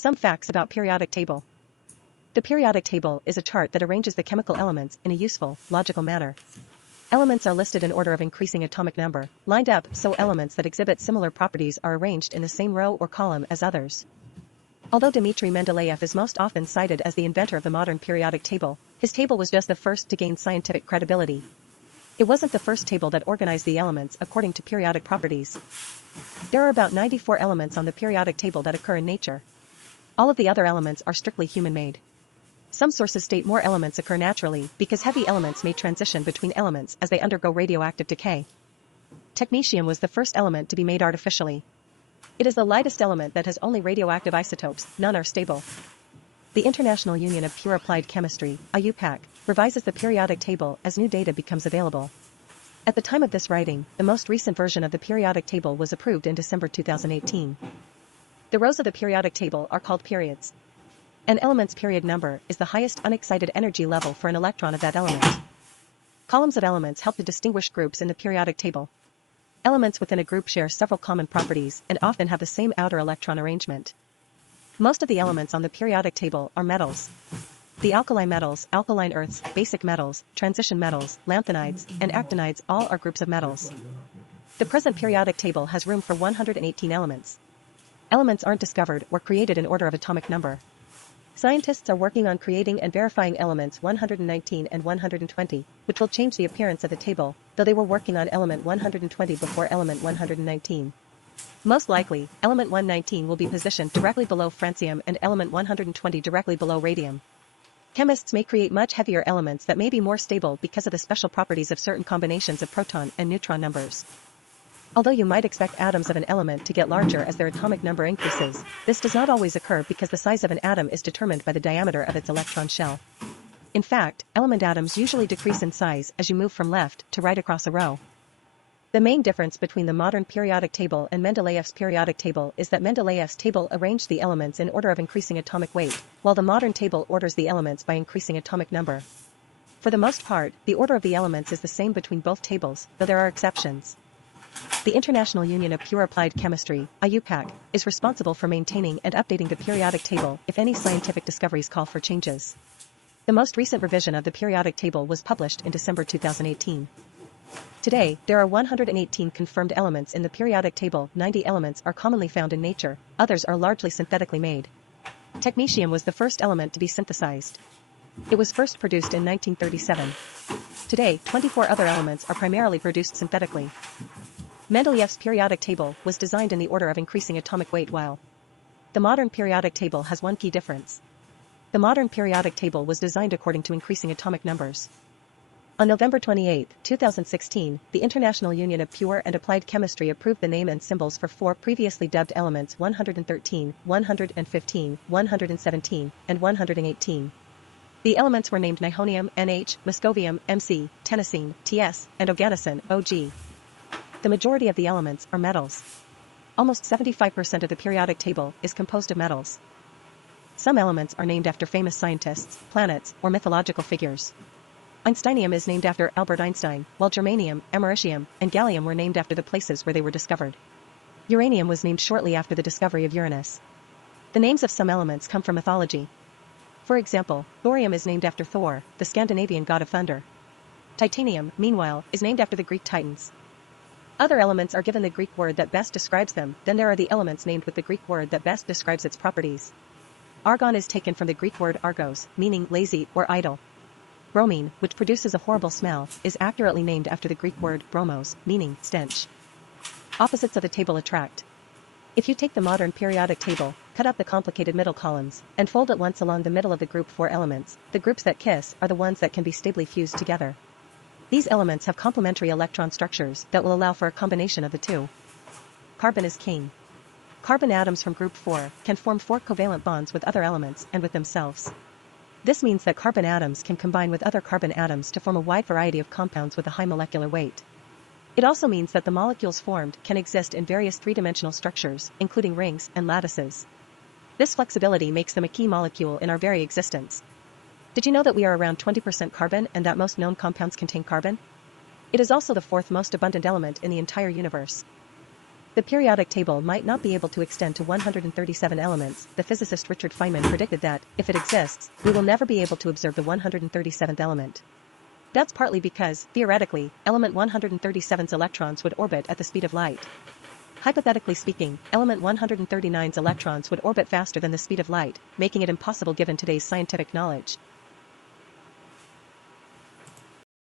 Some facts about periodic table. The periodic table is a chart that arranges the chemical elements in a useful, logical manner. Elements are listed in order of increasing atomic number, lined up so elements that exhibit similar properties are arranged in the same row or column as others. Although Dmitry Mendeleev is most often cited as the inventor of the modern periodic table, his table was just the first to gain scientific credibility. It wasn't the first table that organized the elements according to periodic properties. There are about 94 elements on the periodic table that occur in nature. All of the other elements are strictly human-made. Some sources state more elements occur naturally because heavy elements may transition between elements as they undergo radioactive decay. Technetium was the first element to be made artificially. It is the lightest element that has only radioactive isotopes, none are stable. The International Union of Pure Applied Chemistry, IUPAC, revises the periodic table as new data becomes available. At the time of this writing, the most recent version of the periodic table was approved in December 2018. The rows of the periodic table are called periods. An element's period number is the highest unexcited energy level for an electron of that element. Columns of elements help to distinguish groups in the periodic table. Elements within a group share several common properties and often have the same outer electron arrangement. Most of the elements on the periodic table are metals. The alkali metals, alkaline earths, basic metals, transition metals, lanthanides, and actinides all are groups of metals. The present periodic table has room for 118 elements. Elements aren't discovered or created in order of atomic number. Scientists are working on creating and verifying elements 119 and 120, which will change the appearance of the table, though they were working on element 120 before element 119. Most likely, element 119 will be positioned directly below francium and element 120 directly below radium. Chemists may create much heavier elements that may be more stable because of the special properties of certain combinations of proton and neutron numbers. Although you might expect atoms of an element to get larger as their atomic number increases, this does not always occur because the size of an atom is determined by the diameter of its electron shell. In fact, element atoms usually decrease in size as you move from left to right across a row. The main difference between the modern periodic table and Mendeleev's periodic table is that Mendeleev's table arranged the elements in order of increasing atomic weight, while the modern table orders the elements by increasing atomic number. For the most part, the order of the elements is the same between both tables, though there are exceptions. The International Union of Pure Applied Chemistry, IUPAC, is responsible for maintaining and updating the periodic table if any scientific discoveries call for changes. The most recent revision of the periodic table was published in December 2018. Today, there are 118 confirmed elements in the periodic table. 90 elements are commonly found in nature, others are largely synthetically made. Technetium was the first element to be synthesized. It was first produced in 1937. Today, 24 other elements are primarily produced synthetically. Mendeleev's periodic table was designed in the order of increasing atomic weight while the modern periodic table has one key difference. The modern periodic table was designed according to increasing atomic numbers. On November 28, 2016, the International Union of Pure and Applied Chemistry approved the name and symbols for 4 previously dubbed elements 113, 115, 117, and 118. The elements were named nihonium, Nh, muscovium, Mc, tennessine, Ts, and oganesson, Og. The majority of the elements are metals. Almost 75% of the periodic table is composed of metals. Some elements are named after famous scientists, planets, or mythological figures. Einsteinium is named after Albert Einstein, while germanium, americium, and gallium were named after the places where they were discovered. Uranium was named shortly after the discovery of Uranus. The names of some elements come from mythology. For example, thorium is named after Thor, the Scandinavian god of thunder. Titanium, meanwhile, is named after the Greek Titans. Other elements are given the Greek word that best describes them, then there are the elements named with the Greek word that best describes its properties. Argon is taken from the Greek word argos, meaning lazy or idle. Bromine, which produces a horrible smell, is accurately named after the Greek word bromos, meaning stench. Opposites of the table attract. If you take the modern periodic table, cut up the complicated middle columns, and fold it once along the middle of the group 4 elements, the groups that kiss are the ones that can be stably fused together. These elements have complementary electron structures that will allow for a combination of the two. Carbon is king. Carbon atoms from group 4 can form 4 covalent bonds with other elements and with themselves. This means that carbon atoms can combine with other carbon atoms to form a wide variety of compounds with a high molecular weight. It also means that the molecules formed can exist in various three-dimensional structures, including rings and lattices. This flexibility makes them a key molecule in our very existence. Did you know that we are around 20% carbon and that most known compounds contain carbon? It is also the 4th most abundant element in the entire universe. The periodic table might not be able to extend to 137 elements. The physicist Richard Feynman predicted that, if it exists, we will never be able to observe the 137th element. That's partly because, theoretically, element 137's electrons would orbit at the speed of light. Hypothetically speaking, element 139's electrons would orbit faster than the speed of light, making it impossible given today's scientific knowledge.